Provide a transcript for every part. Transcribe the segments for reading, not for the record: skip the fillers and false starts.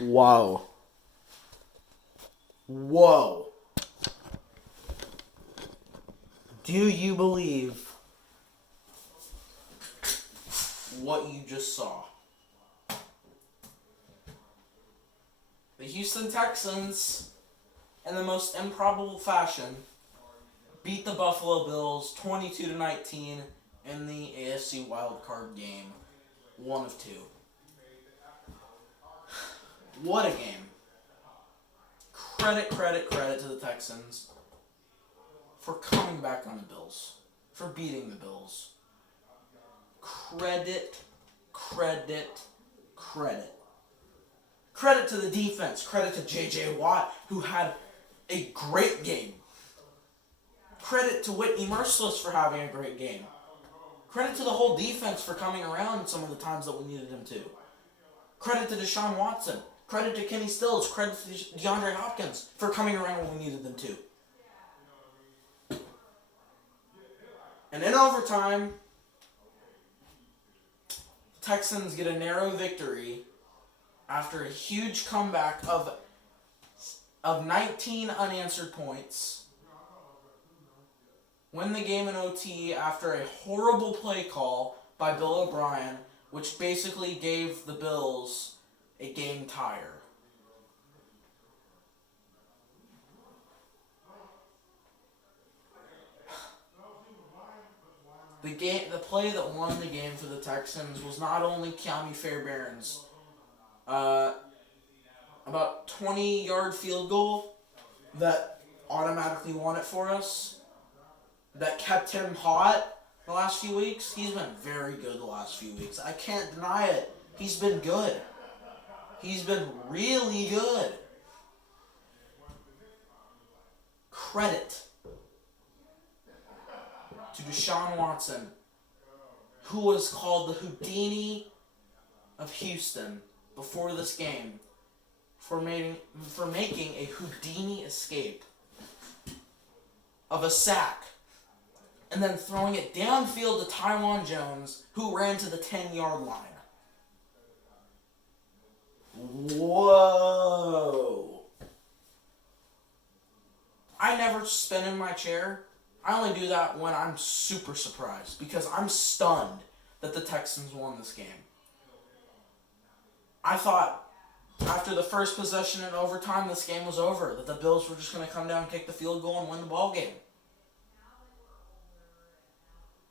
Whoa. Whoa. Do you believe what you just saw? The Houston Texans, in the most improbable fashion, beat the Buffalo Bills 22-19 in the AFC wildcard game. One of two. What a game. Credit to the Texans for coming back on the Bills, for beating the Bills. Credit. Credit to the defense. Credit to J.J. Watt, who had a great game. Credit to Whitney Merciless for having a great game. Credit to the whole defense for coming around some of the times that we needed him to. Credit to Deshaun Watson. Credit to Kenny Stills. Credit to DeAndre Hopkins for coming around when we needed them to. And in overtime, the Texans get a narrow victory after a huge comeback of 19 unanswered points. Win the game in OT after a horrible play call by Bill O'Brien, which basically gave the Bills a game tire. The play that won the game for the Texans was not only Keami Fairbairn's about 20-yard field goal that automatically won it for us, that kept him hot the last few weeks. He's been very good the last few weeks. I can't deny it. He's been good. He's been really good. Credit to Deshaun Watson, who was called the Houdini of Houston before this game, for making a Houdini escape of a sack and then throwing it downfield to Tywan Jones, who ran to the 10-yard line. Whoa. I never spin in my chair. I only do that when I'm super surprised, because I'm stunned that the Texans won this game. I thought after the first possession in overtime, this game was over, that the Bills were just going to come down, kick the field goal, and win the ball game.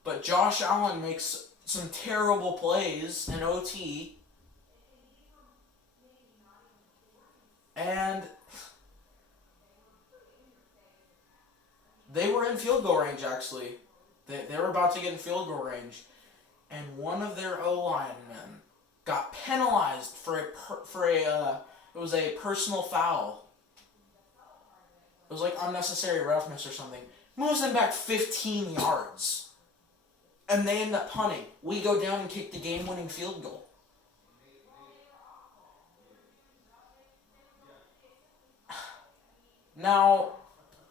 But Josh Allen makes some terrible plays in OT, and they were in field goal range, actually. They were about to get in field goal range, and one of their O-linemen got penalized for it was a personal foul. It was like unnecessary roughness or something. Moves them back 15 yards. And they end up punting. We go down and kick the game-winning field goal. Now,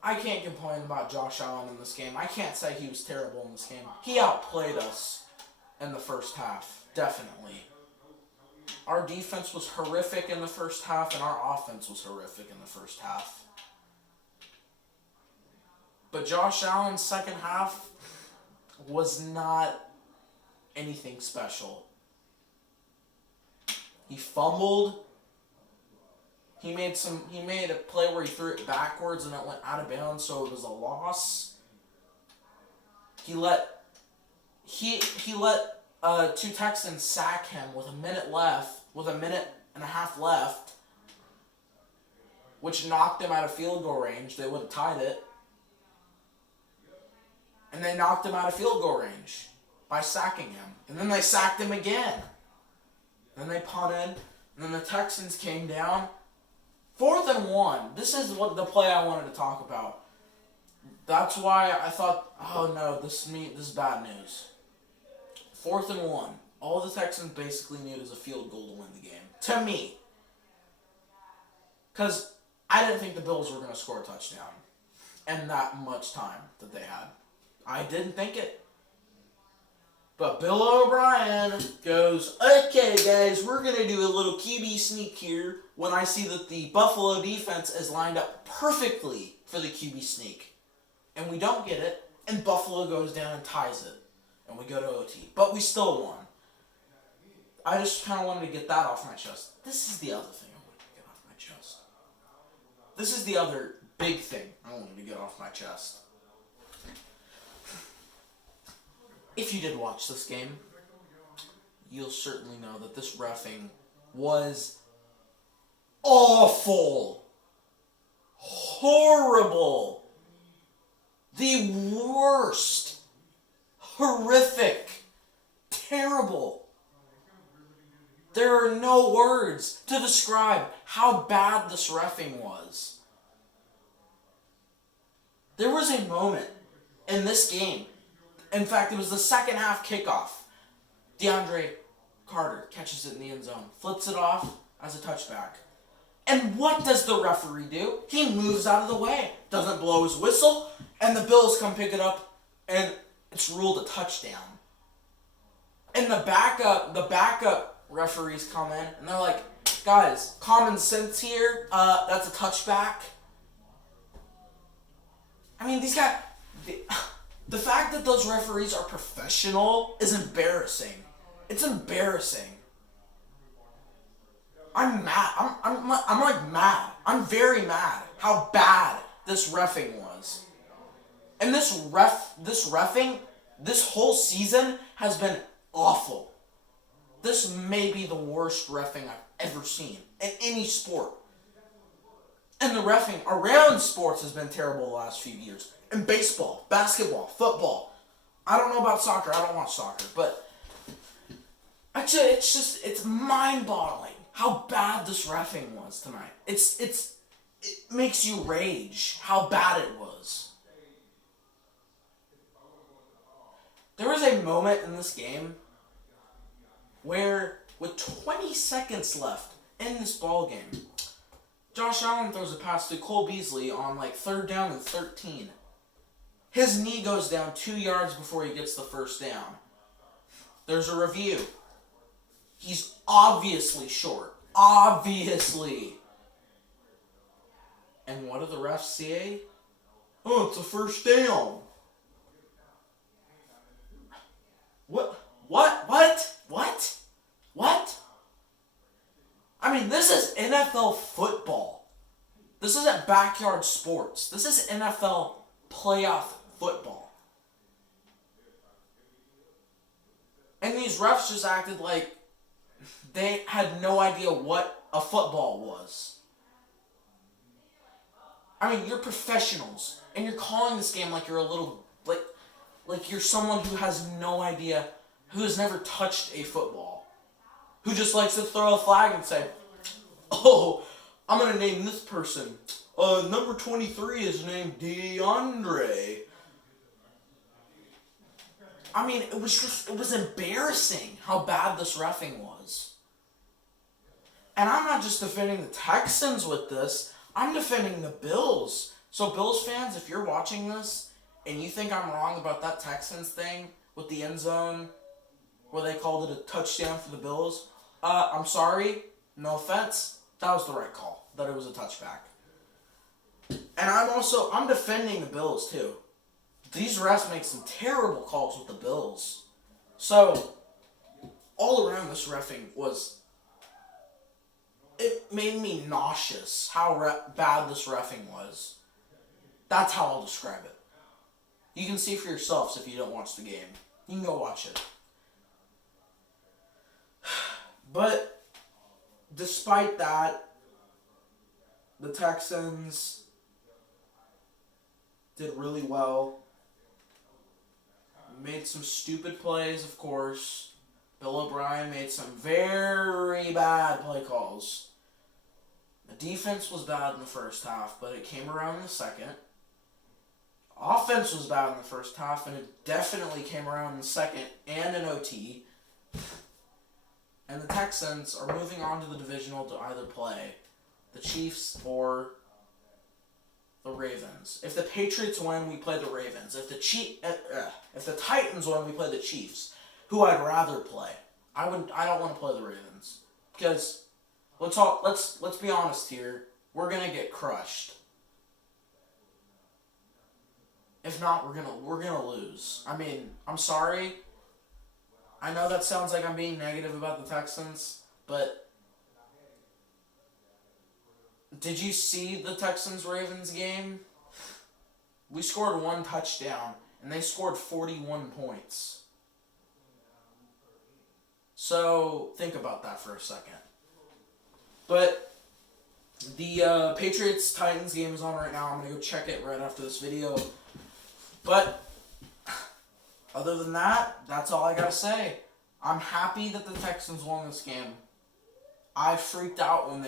I can't complain about Josh Allen in this game. I can't say he was terrible in this game. He outplayed us in the first half, definitely. Our defense was horrific in the first half, and our offense was horrific in the first half. But Josh Allen's second half was not anything special. He fumbled. He made a play where he threw it backwards and it went out of bounds, so it was a loss. He let two Texans sack him with a minute and a half left, which knocked him out of field goal range. They would have tied it. And they knocked him out of field goal range by sacking him. And then they sacked him again. Then they punted. And then the Texans came down. 4th and 1. This is the play I wanted to talk about. That's why I thought, oh no, this is bad news. 4th and 1. All the Texans basically needed is a field goal to win the game. To me. Because I didn't think the Bills were going to score a touchdown in that much time that they had. I didn't think it. But Bill O'Brien goes, okay, guys, we're going to do a little QB sneak here when I see that the Buffalo defense is lined up perfectly for the QB sneak. And we don't get it, and Buffalo goes down and ties it. And we go to OT. But we still won. I just kind of wanted to get that off my chest. This is the other thing I wanted to get off my chest. This is the other big thing I wanted to get off my chest. If you did watch this game, you'll certainly know that this reffing was awful. Horrible. The worst. Horrific. Terrible. There are no words to describe how bad this reffing was. There was a moment in this game. In fact, it was the second half kickoff. DeAndre Carter catches it in the end zone, flips it off as a touchback. And what does the referee do? He moves out of the way, doesn't blow his whistle, and the Bills come pick it up, and it's ruled a touchdown. And the backup referees come in, and they're like, guys, common sense here, that's a touchback. I mean, these guys... The fact that those referees are professional is embarrassing. It's embarrassing. I'm mad. I'm like mad. I'm very mad how bad this reffing was. And this reffing, this whole season has been awful. This may be the worst reffing I've ever seen in any sport. And the reffing around sports has been terrible the last few years. In baseball, basketball, football. I don't know about soccer. I don't watch soccer. But it's mind-boggling how bad this reffing was tonight. It makes you rage how bad it was. There was a moment in this game where, with 20 seconds left in this ball game, Josh Allen throws a pass to Cole Beasley on 3rd down and 13. His knee goes down 2 yards before he gets the first down. There's a review. He's obviously short. Obviously. And what do the refs say? Oh, it's a first down. What? I mean, this is NFL football. This isn't backyard sports. This is NFL playoff football. And these refs just acted like they had no idea what a football was. I mean, you're professionals, and you're calling this game like you're a little, like you're someone who has no idea, who has never touched a football, who just likes to throw a flag and say, oh, I'm going to name this person. Number 23 is named DeAndre. I mean, it was embarrassing how bad this reffing was. And I'm not just defending the Texans with this, I'm defending the Bills. So Bills fans, if you're watching this and you think I'm wrong about that Texans thing with the end zone where they called it a touchdown for the Bills, I'm sorry, no offense, that was the right call, that it was a touchback. And I'm defending the Bills too. These refs make some terrible calls with the Bills. So, all around this reffing it made me nauseous how bad this reffing was. That's how I'll describe it. You can see for yourselves if you don't watch the game. You can go watch it. But, despite that, the Texans did really well. Made some stupid plays, of course. Bill O'Brien made some very bad play calls. The defense was bad in the first half, but it came around in the second. Offense was bad in the first half, and it definitely came around in the second and in OT. And the Texans are moving on to the divisional to either play the Chiefs or the Ravens. If the Patriots win, we play the Ravens. If the Titans win, we play the Chiefs. who I'd rather play. I don't want to play the Ravens because let's be honest here. We're gonna get crushed. If not, we're gonna lose. I mean, I'm sorry. I know that sounds like I'm being negative about the Texans, but did you see the Texans-Ravens game? We scored 1 touchdown, and they scored 41 points. So, think about that for a second. But the Patriots-Titans game is on right now. I'm going to go check it right after this video. But other than that, that's all I got to say. I'm happy that the Texans won this game. I freaked out when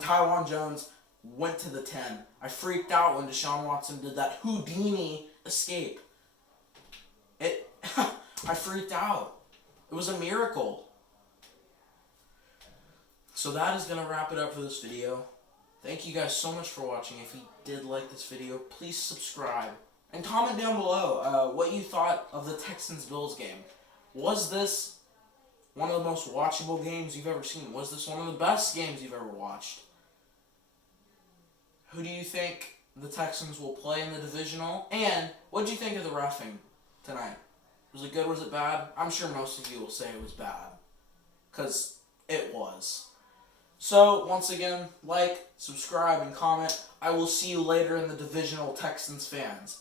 Tywan Jones went to the 10. I freaked out when Deshaun Watson did that Houdini escape. I freaked out. It was a miracle. So that is going to wrap it up for this video. Thank you guys so much for watching. If you did like this video, please subscribe. And comment down below what you thought of the Texans-Bills game. Was this one of the most watchable games you've ever seen? Was this one of the best games you've ever watched? Who do you think the Texans will play in the divisional? And what did you think of the reffing tonight? Was it good? Was it bad? I'm sure most of you will say it was bad. Because it was. So, once again, like, subscribe, and comment. I will see you later in the divisional Texans fans.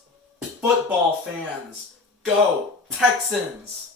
Football fans, go Texans!